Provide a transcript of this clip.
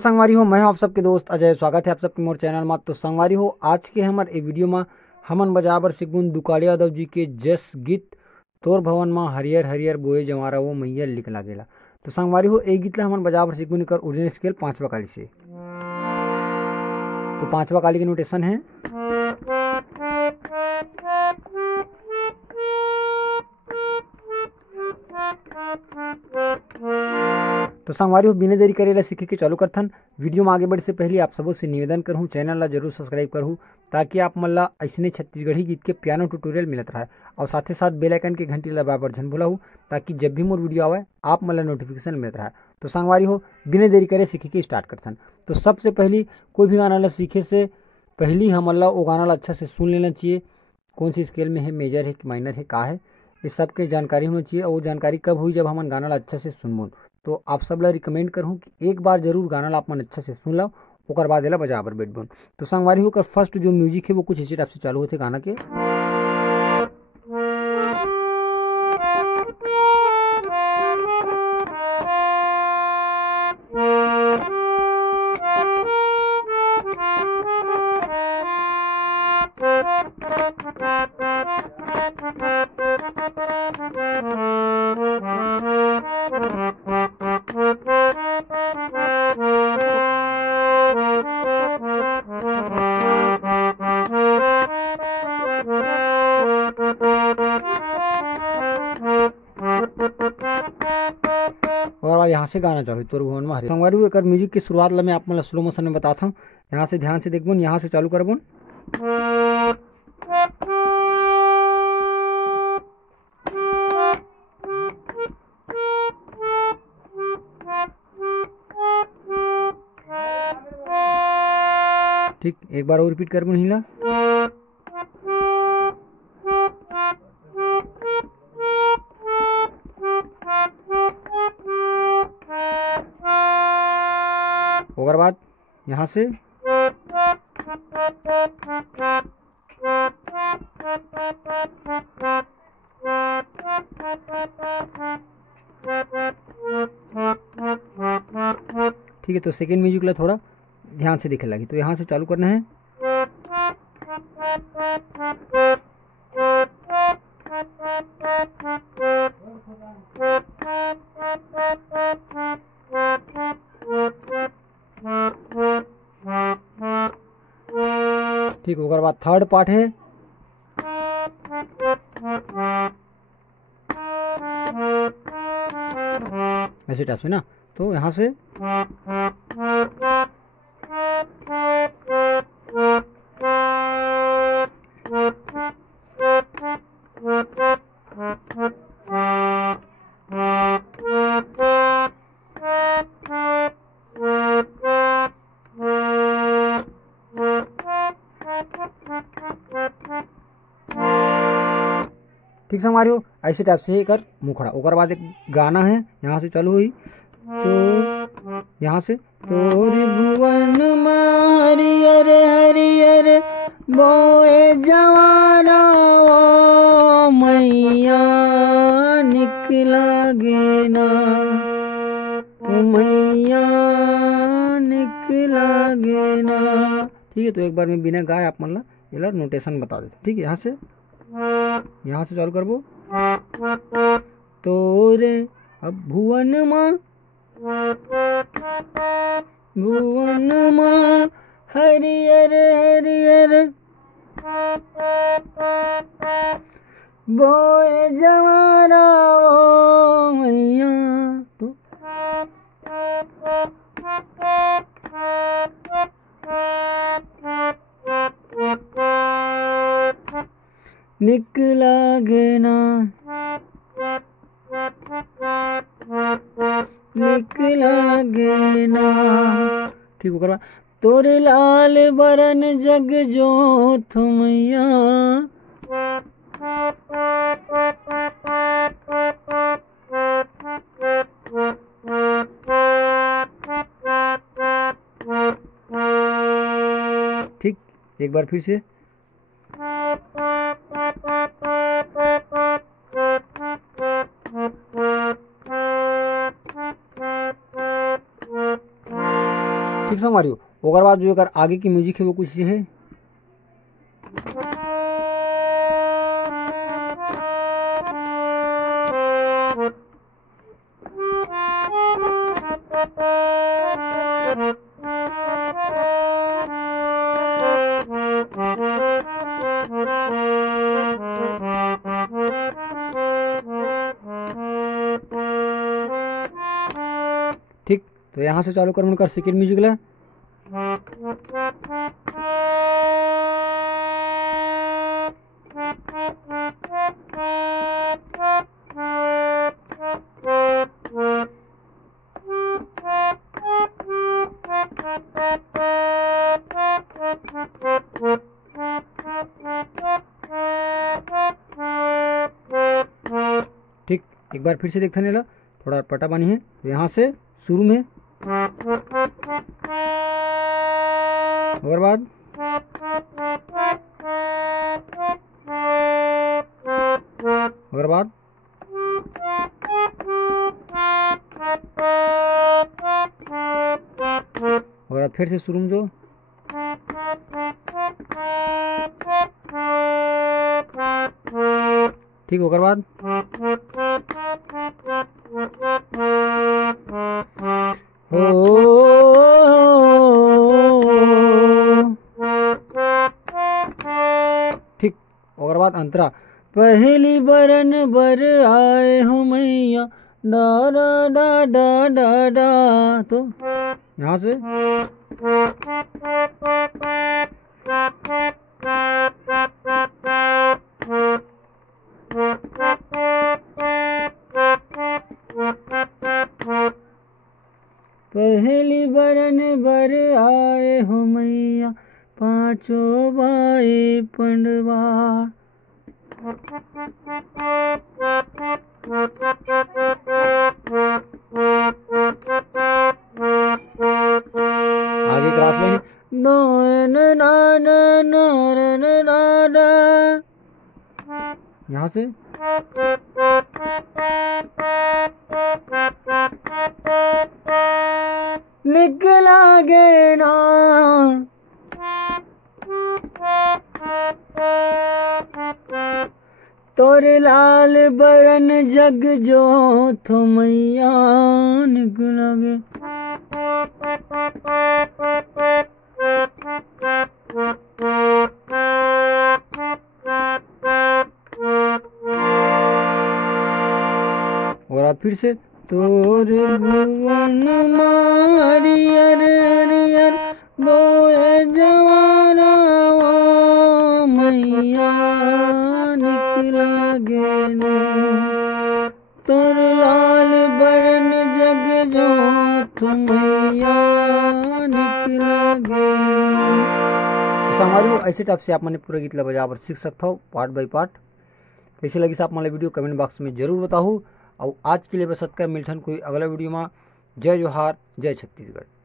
नमस्कार संगवारी हो, मैं हूं आप सबके दोस्त अजय। स्वागत है आप सबके मोर चैनल में। तो संगवारी हो, आज के हमारे ए वीडियो में हमन बजाबर सिगुन दुकाली यादव जी के जस गीत तोर भवन में हरियर हरियर बोए जवारा वो मैया लिख लागेला। तो संगवारी हो, ए गीत ला हमन बजाबर सिगुन कर ओरिजिनल स्केल पांचवा काली से। तो पांचवा काली के नोटेशन है तो संगवारी हो, बिना देरी करे ला सीखे के चालू करथन। वीडियो में आगे बढ़े से पहले आप सबों से निवेदन करहूँ, चैनल ला जरूर सब्सक्राइब करहूँ ताकि आप मन ला ऐसने छत्तीसगढ़ी गीत के पियानो ट्यूटोरियल मिलत रहे। और साथ ही साथ बेल आइकन के घंटी ला बराबर झन भुलाऊ ताकि जब भी मोर वीडियो आवे आप मन ला नोटिफिकेशन मिलत रहे। तो संगवारी हो, बिना देरी करे सीखे के स्टार्ट करथन। तो सबसे पहली कोई भी गाना ला सीखे से पहली हमन ला वो गाना ला अच्छा से सुन लेना चाहिए, कौन सी स्केल में है, मेजर है कि माइनर है, का है, ये सब के जानकारी होना चाहिए। और वो जानकारी कब हुई, जब हमन गाना ला अच्छा से सुनबो। तो आप सब ला रिकमेंड करहूँ कि एक बार जरूर गाना ला आप मन अच्छा से सुन लो, ओकर बाद एला बजाबर बैठबो। तो संगवारी होकर फर्स्ट जो म्यूजिक है वो कुछ इसी टाइप से चालू होते गाना के। और बाद यहाँ से गाना चालू तोर भवन में हरे। संगवारी एक म्यूजिक की शुरुआत ला मैं आप मतलब स्लो मोशन में बताता हूँ। यहाँ से ध्यान से देखबो, यहाँ से चालू करबो। ठीक, एक बार और रिपीट करबो हिला। ओकर बाद यहाँ से ठीक है। तो सेकेंड म्यूजिक ला थोड़ा ध्यान से दिखे लगी, तो यहाँ से चालू करना है। ठीक, ओकर बाद थर्ड पार्ट है। ऐसे टाइप से ना, तो यहाँ से ठीक संगवारी हो, ऐसे टाइप से कर मुखड़ा। ओकर बाद एक गाना है, यहाँ से चालू हुई। तो यहाँ से तोर भुवन हरियर हरियर बोए जवारा ओ मैया निकला गेना, ओ मैया निकला गेना। ठीक है, तो एक बार में बिना गाए आप मन ला ये नोटेशन बता देते। ठीक है, यहाँ से चालू करबो। तोरे अब भुवन माँ हरियर हरियर बोए जवारा ओ मैया। तो निकला गेना, निकला गेना। ठीक, ओकर बाद तोरे लाल बरन जग जोत मैया। ठीक, एक बार फिर से। ठीक संगवारी ओकर बाद जो एकर आगे की म्यूजिक है वो कुछ है। ठीक, तो यहाँ से चालू कर सेकेंड म्यूजिक ले। ठीक, एक बार फिर से देखते नहीं ला, थोड़ा पटा पानी है, तो यहाँ से शुरू में और बाद और बाद और फिर से शुरू में जो ठीक होकर बाद ठीक और बाद अंतरा पहली बरन बर आए हो मैया डा डा डा डा डा डा, तो यहाँ से पहली बरन बर आए हो मैया पांचों भाई पंडवा। आगे क्रास लाइन यहाँ से निकला गे ना तोर लाल बरन जग जो थो मैया निकला गे। और आप फिर से तोर भुवन मारियर हरियर बोए जवाना मैया निकला गे ना तोर लाल बरन जग जो मैया निकला गे ना। हमारे ऐसे टाइप से आप मैंने पूरा गीत ला बजावर सीख सकता हो पार्ट बाय पार्ट। कैसे लगी से आप मैंने वीडियो कमेंट बॉक्स में जरूर बताओ। और आज के लिए बस सत्कार मिलथन कोई अगला वीडियो में। जय जोहार, जय छत्तीसगढ़।